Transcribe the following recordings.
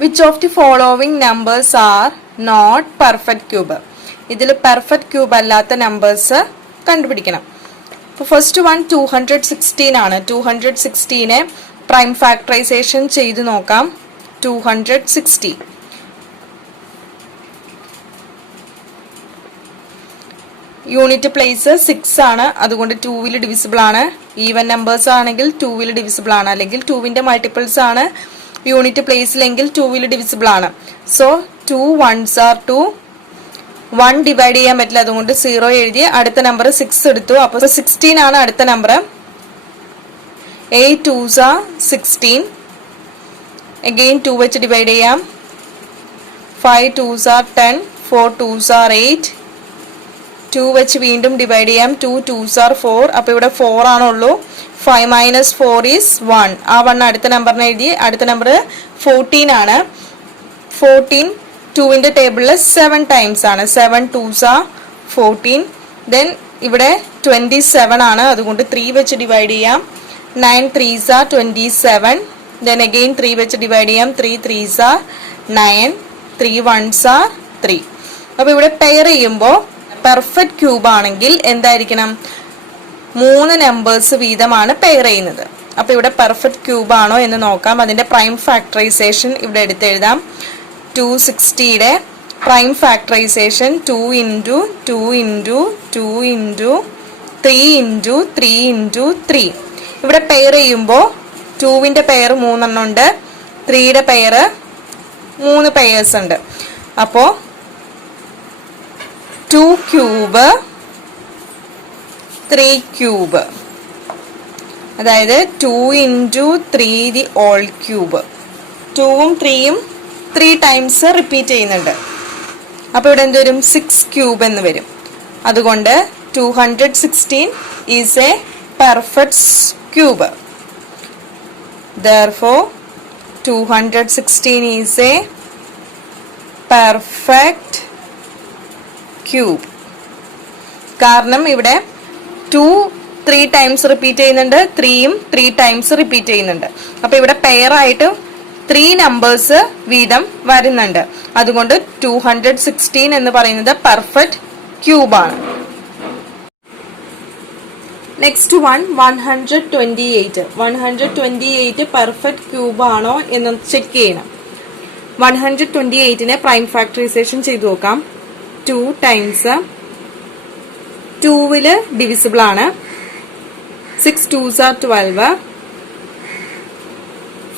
Which of the following numbers are not perfect cube? ഇതിൽ perfect cube അല്ലാത്ത numbers കണ്ടുപിടിക്കണം. അപ്പോൾ ഫസ്റ്റ് വൺ 216 ആണ്. 216 പ്രൈം ഫാക്ടറൈസേഷൻ ചെയ്ത് നോക്കാം. 260 യൂണിറ്റ് പ്ലേസ് 6 ആണ്, അതുകൊണ്ട് 2 ഡിവിസിബിൾ ആണ്. ഈവൻ നമ്പേഴ്സ് ആണെങ്കിൽ 2 ഡിവിസിബിൾ ആണ്, അല്ലെങ്കിൽ 2 മൾട്ടിപ്പിൾസ് ആണ് യൂണിറ്റ് പ്ലേസിലെങ്കിൽ 2 ഡിവിസിബിൾ ആണ്. So 2 ones are 2. 1 ഡിവൈഡ് ചെയ്യാൻ പറ്റില്ല, അതുകൊണ്ട് 0 എഴുതി. അടുത്ത നമ്പർ 6 എടുത്തു, അപ്പോൾ 16 ആണ് അടുത്ത നമ്പർ. 8 2s are 16. അഗെയിൻ 2 വെച്ച് ഡിവൈഡ് ചെയ്യാം. 5 2s are 10. 4 2s are 8. 2 വെച്ച് വീണ്ടും ഡിവൈഡ് ചെയ്യാം. 2 2s are 4. അപ്പോൾ ഇവിടെ 4 ആണുള്ളൂ. 5 minus 4 is 1. ആ 1 അടുത്ത നമ്പറിന് എഴുതി. അടുത്ത നമ്പർ 14 ആണ്. 14 2ന്റെ ടേബിളിൽ 7 ടൈംസ് ആണ്. 7 2s are 14. ദെൻ ഇവിടെ 27 ആണ്, അതുകൊണ്ട് 3 വെച്ച് ഡിവൈഡ് ചെയ്യാം. 9 3s are 27. ദെൻ അഗെയിൻ 3 വെച്ച് ഡിവൈഡ് ചെയ്യാം. 3 3s are 9. 3 1s are 3. അപ്പോൾ ഇവിടെ പെയർ ചെയ്യുമ്പോൾ പെർഫെക്റ്റ് ക്യൂബ് ആണെങ്കിൽ എന്തായിരിക്കണം? 3 നമ്പേഴ്സ് വീതമാണ് പെയർ ചെയ്യുന്നത്. അപ്പോൾ ഇവിടെ പെർഫെക്റ്റ് ക്യൂബ് ആണോ എന്ന് നോക്കാം. അതിന്റെ പ്രൈം ഫാക്ടറൈസേഷൻ ഇവിടെ എടുത്തെഴുതാം. 260യുടെ prime factorisation 2 into 2 into 2 into 3 into 3 into 3. ഇവിടെ പെയർ ചെയ്യുമ്പോൾ 2ന്റെ പെയർ 3 എണ്ണം ഉണ്ട്, 3യുടെ പെയർ 3 പെയേഴ്സ് ഉണ്ട്. അപ്പോൾ 2 ക്യൂബ് 3 ക്യൂബ്, അതായത് 2 into 3 ദി ഓൾ ക്യൂബ്. 2ഉം 3യും 3 ടൈംസ് റിപ്പീറ്റ് ചെയ്യുന്നുണ്ട്. അപ്പോൾ ഇവിടെ എന്ത് വരും? 6 ക്യൂബ് എന്ന് വരും. അതുകൊണ്ട് 216 is A perfect cube. Therefore 216 is A perfect cube. കാരണം ഇവിടെ 2 3 ടൈംസ് റിപ്പീറ്റ് ചെയ്യുന്നുണ്ട്, 3യും 3 ടൈംസ് റിപ്പീറ്റ് ചെയ്യുന്നുണ്ട്. അപ്പൊ ഇവിടെ പെയർ ആയിട്ട് 3 നമ്പേഴ്സ് വീതം വരുന്നുണ്ട്. അതുകൊണ്ട് 216 എന്ന് പറയുന്നത് പെർഫെക്റ്റ് ക്യൂബ് ആണ്. Next one 128. 128 പെർഫെക്റ്റ് ക്യൂബ് ആണോ എന്ന് ചെക്ക് ചെയ്യണം. 128നെ പ്രൈം ഫാക്ടറൈസേഷൻ ചെയ്തു നോക്കാം. 2 ടൈംസ് 2 ഡിവിസിബിൾ ആണ്. 6 2s are 12.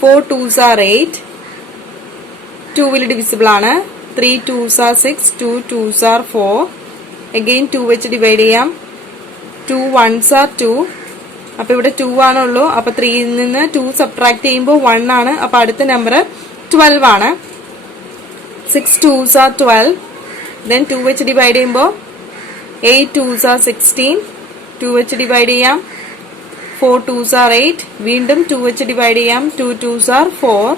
4 2s are 8. 2 divisible ആണ്. 3 2s are 6. 2 2s are 4. Again 2 വെച്ച് ഡിവൈഡ് ചെയ്യാം. 2 1s are 2. അപ്പൊ ഇവിടെ 2 ആണുള്ളൂ. അപ്പൊ 3യിൽ നിന്ന് 2 സബ്ട്രാക്ട് ചെയ്യുമ്പോൾ 1 ആണ്. അപ്പൊ അടുത്ത നമ്പർ 12 ആണ്. 6 2s are 12. ദെൻ 2 വെച്ച് ഡിവൈഡ് ചെയ്യുമ്പോൾ 8 2s are 16. 2 വെച്ച് ഡിവൈഡ് ചെയ്യാം. 4 2s are 8. വീണ്ടും 2 വെച്ച് ഡിവൈഡ് ചെയ്യാം. 2 2s are 4.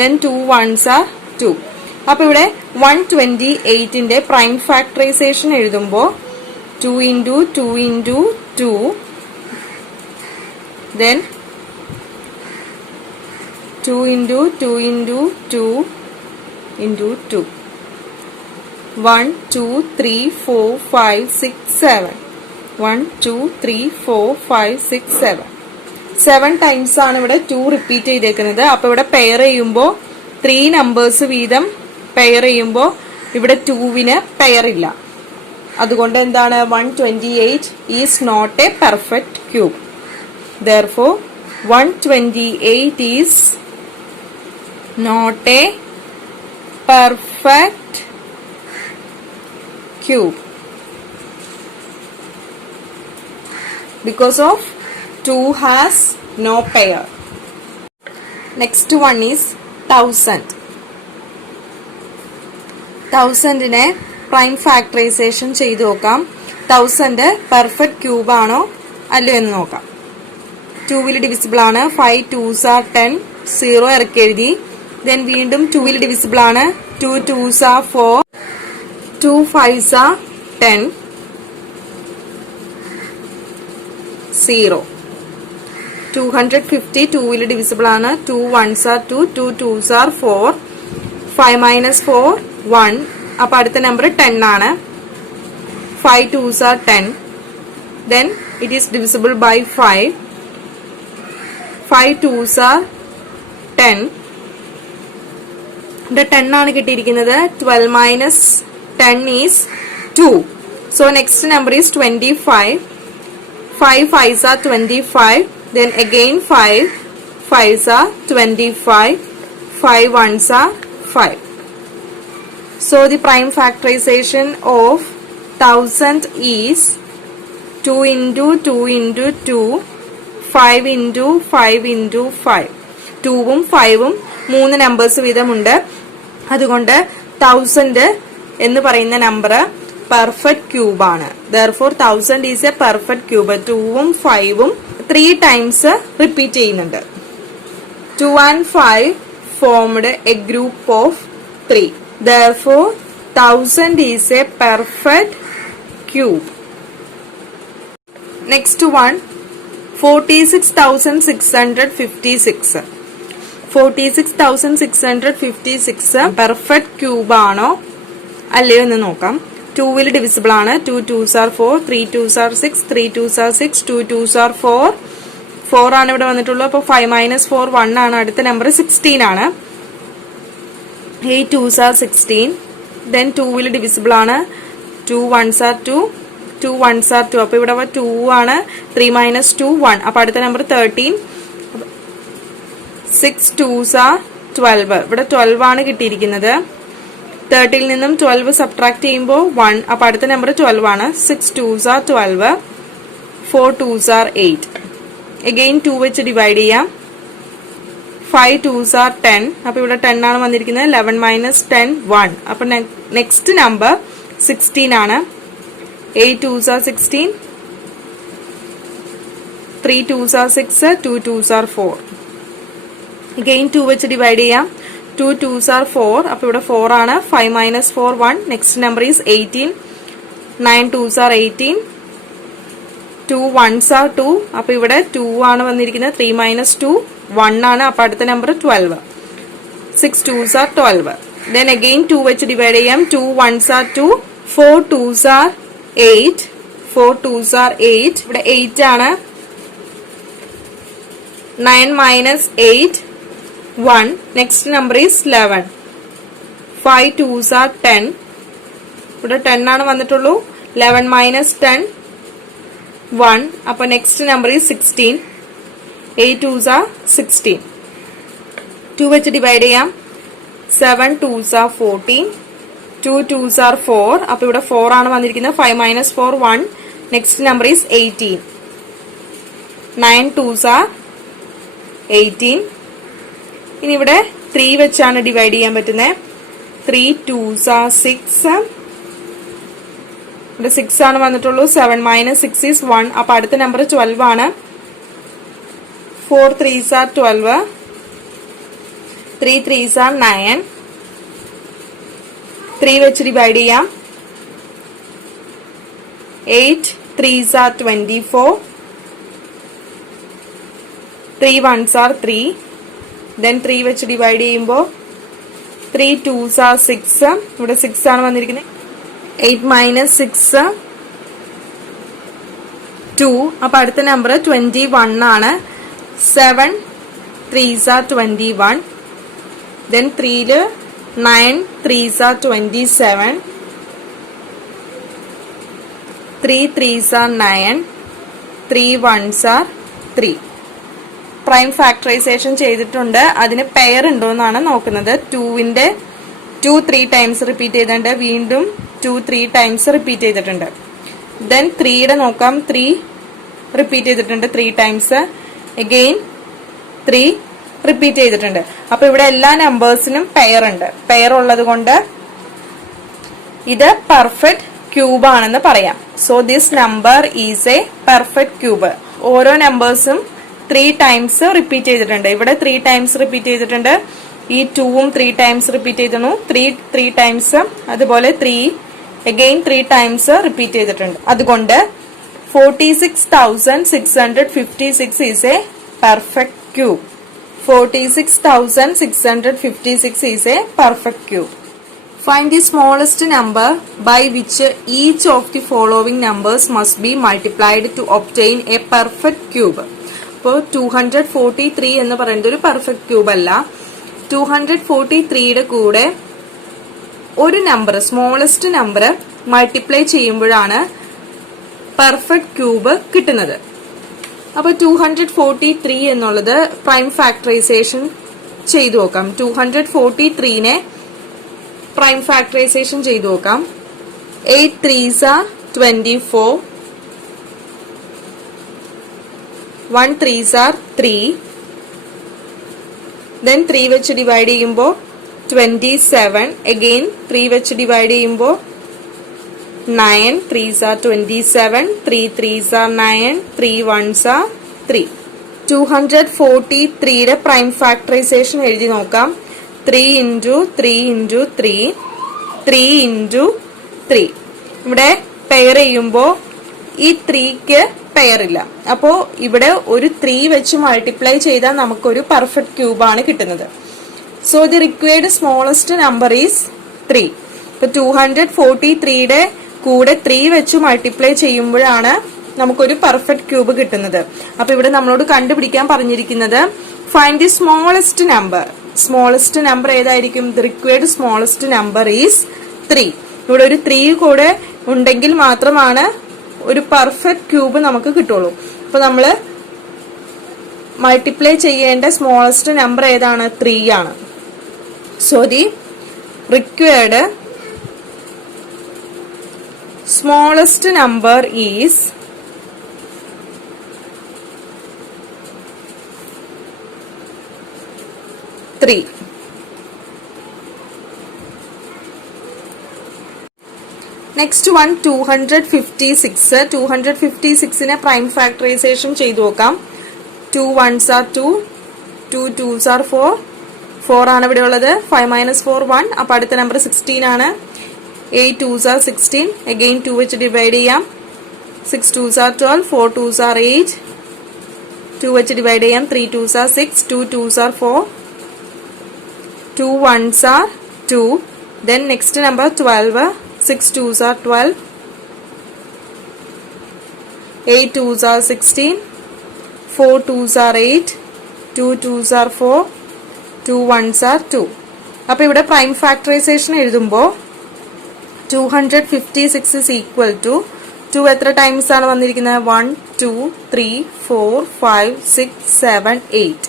Then 2 1s are 2. അപ്പൊ ഇവിടെ 128ന്റെ പ്രൈം ഫാക്ടറൈസേഷൻ എഴുതുമ്പോൾ 2 into 2 into 2. Then 2 into 2 into 2 into 2. 1 2 3 4 5 6 7. 1 2 3 4 5 6 7. 7 times ആണ് ഇവിടെ 2 റിപ്പീറ്റ് ചെയ്തേക്കുന്നത്. അപ്പൊ ഇവിടെ പെയർ ചെയ്യുമ്പോൾ 3 നമ്പേഴ്സ് വീതം പെയർ ചെയ്യുമ്പോൾ ഇവിടെ 2വിന് പെയർ ഇല്ല. അതുകൊണ്ട് എന്താണ്? 128 is not a perfect cube. Therefore 128 is not a perfect cube because of 2 has no pair. Next one is 1000. 1000നെ പ്രൈം ഫാക്ടറൈസേഷൻ ചെയ്ത് നോക്കാം. 1000 പെർഫെക്റ്റ് ക്യൂബ് ആണോ അല്ലയോ എന്ന് നോക്കാം. 2 ഡിവിസിബിൾ ആണ്. 5 2s are 10. 0 ഇറക്കി എഴുതി. ദെൻ വീണ്ടും 2 ഡിവിസിബിൾ ആണ്. 2 2s are 4. 2 5s are 10. 0. 250 2 divisible ആണ്. 2 1s are 2. 2 2s are 4. 5 minus 4 1. അപ്പോൾ അടുത്ത നമ്പർ 10 ആണ്. 5 2s are 10. Then it is divisible by 5. 5 2s are 10. ഇവിടെ 10 ആണ് കിട്ടിയിരിക്കുന്നത്. 12 minus 10 is 2. So next number is 25. 5 5s are 25. Then again 5 5s are 25. 5 1s are 5. So the prime factorization of 1000 is 2 into 2 into 2, 5 into 5 into 5. 2ഉം 5ഉം 3 numbers വീതമുണ്ട്. അതുകൊണ്ട് 1000 എന്ന് പറയുന്ന number perfect cube ആണ്. Therefore 1000 is a perfect cube. 2ഉം 5ഉം 3 times repeat ചെയ്യുന്നുണ്ട്. 2 and 5 formed a group of 3. Therefore 1000 is a perfect cube. Next one, 46,656. 46,656 perfect cube ആണോ അല്ലയോ എന്ന് നോക്കാം. 2 divisible ആണ്. 2 2s are 4, 3 2s are 6, 3 2s are 6, 2 2s are 4. 4 ആണ് ഇവിടെ വന്നിട്ടുള്ളത്. അപ്പോൾ 5 minus 4 1 ആണ്. അടുത്ത നമ്പർ 16 ആണ്. 8 2s are 16. Then 2 ഡിവിസിബിൾ ആണ്. 2 1s are 2, 2 1s are 2. അപ്പോൾ ഇവിടെ 2 ആണ്. 3 minus 2 1. അപ്പോൾ അടുത്ത നമ്പർ 13. 6 2s are 12. ഇവിടെ 12 ആണ് കിട്ടിയിരിക്കുന്നത്. 30 നിന്നും 12 സബ്ട്രാക്ട് ചെയ്യുമ്പോൾ 1. അപ്പോൾ അടുത്ത നമ്പർ 12 ആണ്. 6 2s are 12. 4 2s are 8. Again 2 വെച്ച് ഡിവൈഡ് ചെയ്യാം. 5 2s are 10. അപ്പോൾ ഇവിടെ 10 ആണ് വന്നിരിക്കുന്നത്. 11 minus 10 1. അപ്പോൾ നെക്സ്റ്റ് നമ്പർ 16 ആണ്. 8 2s are 16. 3 2s are 6. 2 2s are 4. Again 2 വെച്ച് ഡിവൈഡ് ചെയ്യാം. 2 2s are 4. അപ്പോൾ ഇവിടെ 4 ആണ്. 5 minus 4 1. Next number is 18. 9 2s are 18. 2 1s are 2. അപ്പോൾ ഇവിടെ 2 ആണ് വന്നിരിക്കുന്നത്. 3 minus 2 1 ആണ്. അപ്പോൾ അടുത്ത number 12. 6 2s are 12. Then again 2 വെച്ച് ഡിവൈഡ് ചെയ്യാം. 2 1s are 2. 4 2s are 8. 4 2s are 8. ഇവിടെ 8 ആണ്. 9 minus 8 1. Next number is 11. 5 2s are 10. ഇവിടെ 10 ആണ് വന്നിട്ടുള്ളൂ. 11 minus 10 1. അപ്പോൾ next number is 16. 8 2s are 16. 2 വെച്ച് ഡിവൈഡ് ചെയ്യാം. 7 2s are 14. 2 2s are 4. അപ്പോൾ ഇവിടെ 4 ആണ് വന്നിരിക്കുന്നത്. 5 minus 4 1. Next number is 18. 9 2s are 18. ഇനി ഇവിടെ 3 വെച്ചാണ് ഡിവൈഡ് ചെയ്യാൻ പറ്റുന്നത്. 3 2s are 6. ഇവിടെ 6 ആണ് വന്നിട്ടുള്ളൂ. 7 minus 6 is 1. അപ്പോൾ അടുത്ത നമ്പർ 12 ആണ്. 4 3s are 12. 3 3s are 9. 3 വെച്ച് ഡിവൈഡ് ചെയ്യാം. 8 3s are 24. 3 1s are 3. Then 3 വെച്ച് ഡിവൈഡ് ചെയ്യുമ്പോൾ 3 2s are 6. ഇവിടെ 6 ആണ് വന്നിരിക്കുന്നത്. 8 minus 6 2. അപ്പോൾ അടുത്ത നമ്പർ 21 ആണ്. 7 3s are 21. Then 3 9 3s are 27. 3 3s are 9. 3 1s are 3. Prime factorisation ചെയ്തിട്ടുണ്ട്. അതിന് പെയർ ഉണ്ടോ എന്നാണ് നോക്കുന്നത്. 2 3 ടൈംസ് റിപ്പീറ്റ് ചെയ്തിട്ടുണ്ട്. വീണ്ടും 2 3 ടൈംസ് റിപ്പീറ്റ് ചെയ്തിട്ടുണ്ട്. ദെൻ 3യുടെ നോക്കാം. 3 റിപ്പീറ്റ് ചെയ്തിട്ടുണ്ട് 3 ടൈംസ്. അഗെയിൻ 3 റിപ്പീറ്റ് ചെയ്തിട്ടുണ്ട്. അപ്പൊ ഇവിടെ എല്ലാ നമ്പേഴ്സിനും പെയർ ഉണ്ട്. പെയർ ഉള്ളത് കൊണ്ട് ഇത് പെർഫെക്റ്റ് ക്യൂബ് ആണെന്ന് പറയാം. So this number is A perfect cube. ഓരോ നമ്പേഴ്സും 3 ടൈംസ് റിപ്പീറ്റ് ചെയ്തിട്ടുണ്ട്. ഇവിടെ 3 ടൈംസ് റിപ്പീറ്റ് ചെയ്തിട്ടുണ്ട്. ഈ 2ഉം 3 ടൈംസ് റിപ്പീറ്റ് ചെയ്തിരുന്നു. 3 ടൈംസ്. അതുപോലെ 3 അഗെയിൻ 3 ടൈംസ് റിപ്പീറ്റ് ചെയ്തിട്ടുണ്ട്. അതുകൊണ്ട് 46,656 is A perfect cube. 46,656 is a perfect cube. Find the smallest number by which each of the following numbers must be multiplied to obtain a perfect cube. അപ്പോൾ 243 എന്ന് പറയുന്നത് ഒരു perfect cube അല്ല. 243യുടെ കൂടെ ഒരു number, smallest number multiply ചെയ്യുമ്പോഴാണ് perfect cube കിട്ടുന്നത്. അപ്പൊ 243 എന്നുള്ളത് പ്രൈം ഫാക്ടറൈസേഷൻ ചെയ്തു നോക്കാം. 243നെ പ്രൈം ഫാക്ടറൈസേഷൻ ചെയ്തു നോക്കാം. 8 3s are 24, 1 3s are 3, then 3 വെച്ച് ഡിവൈഡ് ചെയ്യുമ്പോൾ 27, again 3 വെച്ച് ഡിവൈഡ് ചെയ്യുമ്പോൾ 9 3s are 27, 3 3s are 9, 3 1s are 3. 243യുടെ prime factorisation എഴുതി നോക്കാം. 3 into 3 into 3, 3 into 3. ഇവിടെ പെയർ ചെയ്യുമ്പോൾ ഈ 3ക്ക് പെയർ ഇല്ല. അപ്പോ ഇവിടെ ഒരു 3 വെച്ച് മൾട്ടിപ്ലൈ ചെയ്താൽ നമുക്കൊരു പെർഫെക്റ്റ് ക്യൂബാണ് കിട്ടുന്നത്. So the required smallest number is 3. ഇപ്പൊ 243യുടെ കൂടെ 3 വെച്ച് മൾട്ടിപ്ലൈ ചെയ്യുമ്പോഴാണ് നമുക്കൊരു പെർഫെക്റ്റ് ക്യൂബ് കിട്ടുന്നത്. അപ്പൊ ഇവിടെ നമ്മളോട് കണ്ടുപിടിക്കാൻ പറഞ്ഞിരിക്കുന്നത് find the smallest number. Smallest number ഏതായിരിക്കും? The required smallest number is 3. ഇവിടെ ഒരു 3 കൂടെ ഉണ്ടെങ്കിൽ മാത്രമാണ് ഒരു പെർഫെക്റ്റ് ക്യൂബ് നമുക്ക് കിട്ടുള്ളൂ. അപ്പൊ നമ്മള് മൾട്ടിപ്ലൈ ചെയ്യേണ്ട സ്മോളസ്റ്റ് നമ്പർ ഏതാണ്? 3 ആണ്. So the required smallest number is 3. Next one 256. 256നെ പ്രൈം ഫാക്ടറൈസേഷൻ ചെയ്തു നോക്കാം. 2 1s are 2, 2 2s are 4, 4 ആണ് ഇവിടെ ഉള്ളത്. 5 minus 4 1. അപ്പൊ അടുത്ത നമ്പർ 16 ആണ്. 8 2s are 16, again 2 വെച്ച് ഡിവൈഡ് ചെയ്യാം. 6 2s are 12, 4 2s are 8, 2 വെച്ച് ഡിവൈഡ് ചെയ്യാം. 3 2s are 6, 2 2s are 4, 2 1s are 2, then next number 12, 6 2s are 12, 8 2s are 16, 4 2s are 8, 2 2s are 4, 2 1s are 2. അപ്പൊ ഇവിടെ പ്രൈം ഫാക്ടറൈസേഷൻ എഴുതുമ്പോൾ 256 is equal to 2 എത്ര times ആണ് വന്നിരിക്കുന്നത്? 1 2 3 4 5 6 7 8.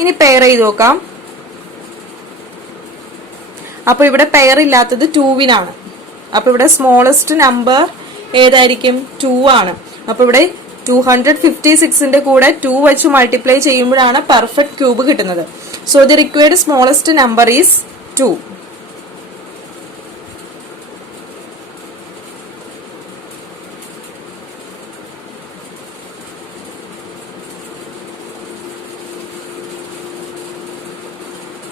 ഇനി പെയർ ചെയ്ത് നോക്കാം. അപ്പൊ ഇവിടെ പെയർ ഇല്ലാത്തത് 2വിനാണ്. അപ്പൊ ഇവിടെ സ്മോളസ്റ്റ് നമ്പർ ഏതായിരിക്കും? 2 ആണ്. അപ്പൊ ഇവിടെ 256ന്റെ കൂടെ 2 വെച്ച് മൾട്ടിപ്ലൈ ചെയ്യുമ്പോഴാണ് പെർഫെക്റ്റ് ക്യൂബ് കിട്ടുന്നത്. So the required smallest number is 2.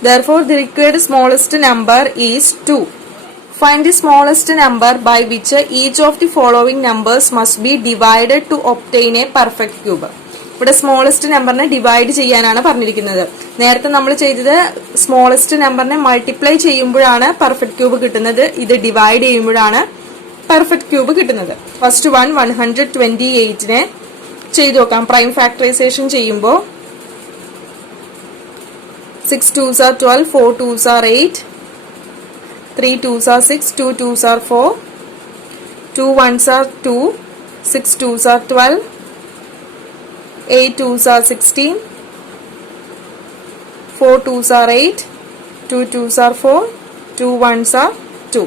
Therefore, the required smallest number is 2. Find the smallest number by which each of the following numbers must be divided to obtain a perfect cube. ഇവിടെ smallest നമ്പറിനെ divide ചെയ്യാനാണ് പറഞ്ഞിരിക്കുന്നത്. നേരത്തെ നമ്മൾ ചെയ്തത് smallest നമ്പറിനെ multiply ചെയ്യുമ്പോഴാണ് perfect cube കിട്ടുന്നത്. ഇത് ഡിവൈഡ് ചെയ്യുമ്പോഴാണ് പെർഫെക്റ്റ് ക്യൂബ് കിട്ടുന്നത്. ഫസ്റ്റ് 128നെ ചെയ്തു നോക്കാം. പ്രൈം ഫാക്ടറൈസേഷൻ ചെയ്യുമ്പോൾ 6 2s are 12, 4 2s are 8, 3 2s are 6, 2 2s are 4, 2 1s are 2, 6 2s are 12, 8 2s are 16, 4 2s are 8, 2 2s are 4, 2 1s are 2.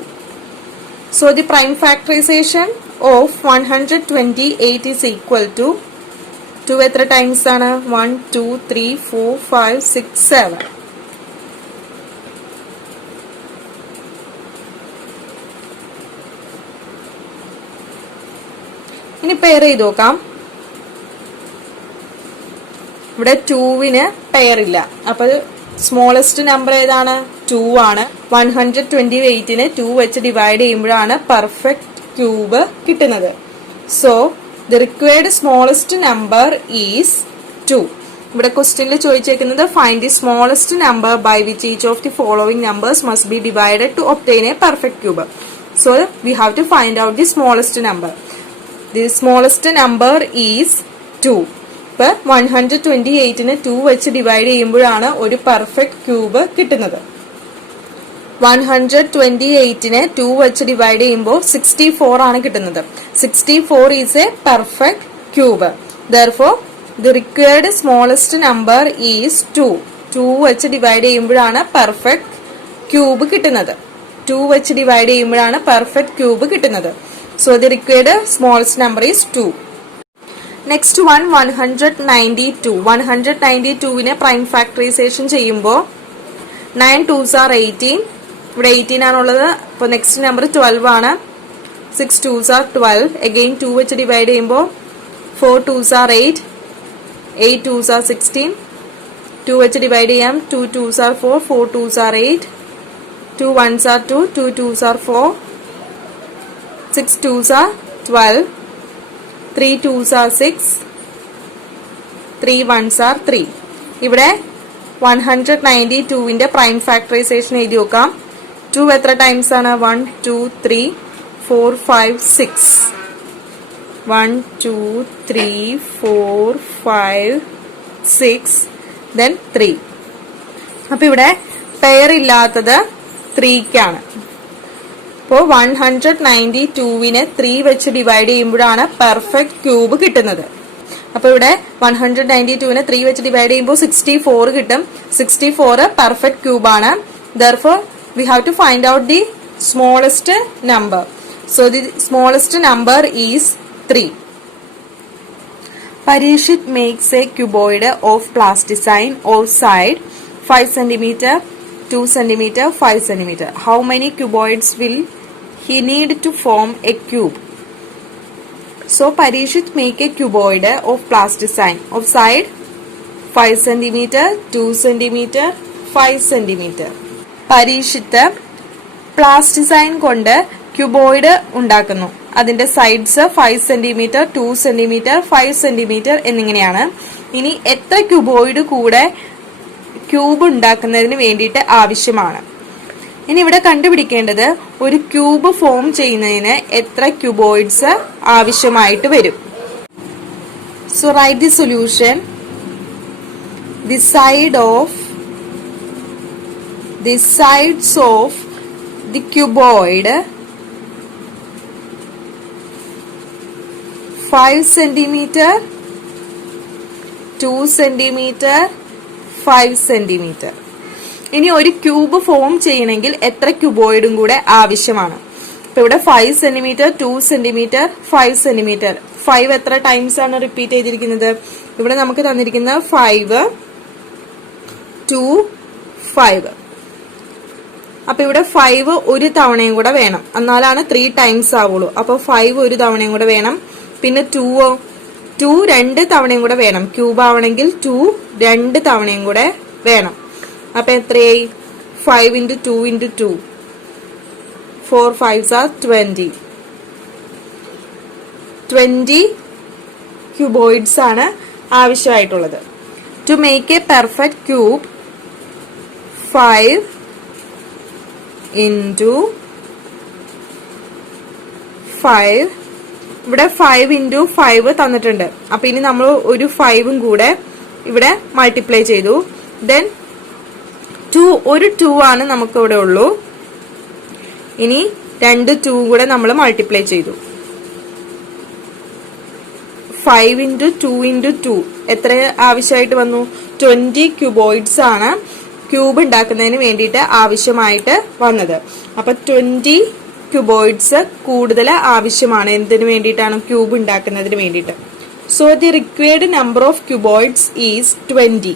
So the prime factorization of 128 is equal to 2 എത്ര times ആണ്? 1 2 3 4 5 6 7. ഇനി pair ചെയ്ത് നോക്കാം. ഇവിടെ 2വിന് pair ഇല്ല. അപ്പൊ smallest number ഏതാണ്? 2 ആണ്. 128നെ 2 വെച്ച് ഡിവൈഡ് ചെയ്യുമ്പോഴാണ് പെർഫെക്റ്റ് ക്യൂബ് കിട്ടുന്നത്. So the required smallest number is 2. ഇവിടെ ക്വസ്റ്റ്യനിൽ ചോദിച്ചേക്കുന്നത് find the smallest number by which each of the following numbers must be divided to obtain a perfect cube. So we have to find out the smallest number. The smallest number is 2. ഇപ്പൊ 128നെ 2 വെച്ച് divide ചെയ്യുമ്പോഴാണ് ഒരു perfect cube കിട്ടുന്നത്. 128നെ 2 വെച്ച് divide ചെയ്യുമ്പോൾ 64 ആണ് കിട്ടുന്നത്. 64 is A perfect cube. Therefore, the required smallest number is 2. 2 വെച്ച് ഡിവൈഡ് ചെയ്യുമ്പോഴാണ് പെർഫെക്റ്റ് ക്യൂബ് കിട്ടുന്നത്. 2 വെച്ച് ഡിവൈഡ് ചെയ്യുമ്പോഴാണ് പെർഫെക്റ്റ് ക്യൂബ് കിട്ടുന്നത്. So the required smallest number is 2. Next one 192. 192നെ prime factorisation ചെയ്യുമ്പോൾ 9 2s are 18. ഇവിടെ 18 ആണുള്ളത്. അപ്പോൾ നെക്സ്റ്റ് നമ്പർ 12 ആണ്. 6 2s are 12. Again 2 വെച്ച് ഡിവൈഡ് ചെയ്യുമ്പോൾ 4 2s are 8. 8 2s are 16. 2 വെച്ച് ഡിവൈഡ് ചെയ്യാം. 2 2s are 4. 4 2s are 8. 2 1s are 2. 2 2s are 4. 6 2s are 12. 3 2s are 6. 3 1s are 3. ഇവിടെ 192ന്റെ പ്രൈം ഫാക്ടറൈസേഷൻ എഴുതി നോക്കാം. 2 എത്ര ടൈംസ് ആണ്? 1 2 3 4 5 6. 1 2 3 4 5 6 then 3. അപ്പൊ ഇവിടെ പെയർ ഇല്ലാത്തത് 3ക്കാണ്. അപ്പോൾ 192നെ 3 വെച്ച് ഡിവൈഡ് ചെയ്യുമ്പോഴാണ് പെർഫെക്റ്റ് ക്യൂബ് കിട്ടുന്നത്. അപ്പൊ ഇവിടെ 192നെ 3 വെച്ച് ഡിവൈഡ് ചെയ്യുമ്പോൾ 64 കിട്ടും. 64 പെർഫെക്റ്റ് ക്യൂബ് ആണ്. Therefore, we have to find out the smallest number. So the smallest number is 3. Parishit makes a cuboid of plasticine of side 5 cm, 2 cm, 5 cm. How many cuboids will he need to form a cube? So Parishit make a cuboid of plasticine of side 5 cm, 2 cm, 5 cm. Parikshit പ്ലാസ്റ്റിസൈൻ കൊണ്ട് cuboid ഉണ്ടാക്കുന്നു. അതിന്റെ sides 5 cm, 2 cm, 5 cm എന്നിങ്ങനെയാണ്. ഇനി എത്ര cuboid കൂടെ cube ഉണ്ടാക്കുന്നതിന് വേണ്ടിയിട്ട് ആവശ്യമാണ്? ഇനി ഇവിടെ കണ്ടുപിടിക്കേണ്ടത് ഒരു ക്യൂബ് ഫോം ചെയ്യുന്നതിന് എത്ര ക്യൂബോയിഡ്സ് ആവശ്യമായിട്ട് വരും. So write the solution. The sides of the cuboid 5 cm, 2 cm, 5 cm. ഇനി ഒരു ക്യൂബ് ഫോം ചെയ്യണമെങ്കിൽ എത്ര ക്യൂബോയിഡും കൂടെ ആവശ്യമാണ്? ഇപ്പൊ ഇവിടെ 5 cm, 2 cm, 5 cm. 5 എത്ര ടൈംസ് ആണ് റിപ്പീറ്റ് ചെയ്തിരിക്കുന്നത്? ഇവിടെ നമുക്ക് തന്നിരിക്കുന്ന 5 2 5. അപ്പൊ ഇവിടെ 5 ഒരു തവണയും കൂടെ വേണം, എന്നാലാണ് 3 ടൈംസ് ആവുള്ളൂ. അപ്പൊ 5 ഒരു തവണയും കൂടെ വേണം. പിന്നെ 2 2 തവണയും കൂടെ വേണം. ക്യൂബ് ആവണമെങ്കിൽ 2 2 തവണയും കൂടെ വേണം. അപ്പൊ എത്രയായി? 5 × 2 × 2 4 5s are 20. 20 ക്യൂബോയിഡ്സ് ആണ് ആവശ്യമായിട്ടുള്ളത്. To make a perfect cube 5 × 5. ഇവിടെ 5 × 5 തന്നിട്ടുണ്ട്. അപ്പൊ ഇനി നമ്മൾ ഒരു 5ഉം കൂടെ ഇവിടെ മൾട്ടിപ്ലൈ ചെയ്തു. ദെൻ 2 ഒരു 2 ആണ് നമുക്ക് ഇവിടെ ഉള്ളൂ. ഇനി 2 2 കൂടെ നമ്മൾ മൾട്ടിപ്ലൈ ചെയ്തു. 5 × 2 × 2 എത്ര ആവശ്യമായിട്ട് വന്നു? 20 ക്യൂബോയിഡ്സ് ആണ് ക്യൂബ് ഉണ്ടാക്കുന്നതിന് വേണ്ടിയിട്ട് ആവശ്യമായിട്ട് വന്നത്. അപ്പൊ 20 ക്യൂബോയിഡ്സ് കൂടുതൽ ആവശ്യമാണ്. എന്തിനു വേണ്ടിയിട്ടാണ്? ക്യൂബ് ഉണ്ടാക്കുന്നതിന് വേണ്ടിയിട്ട്. So the required number of cuboids is 20.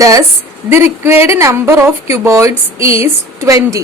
Thus, the required number of cuboids is 20.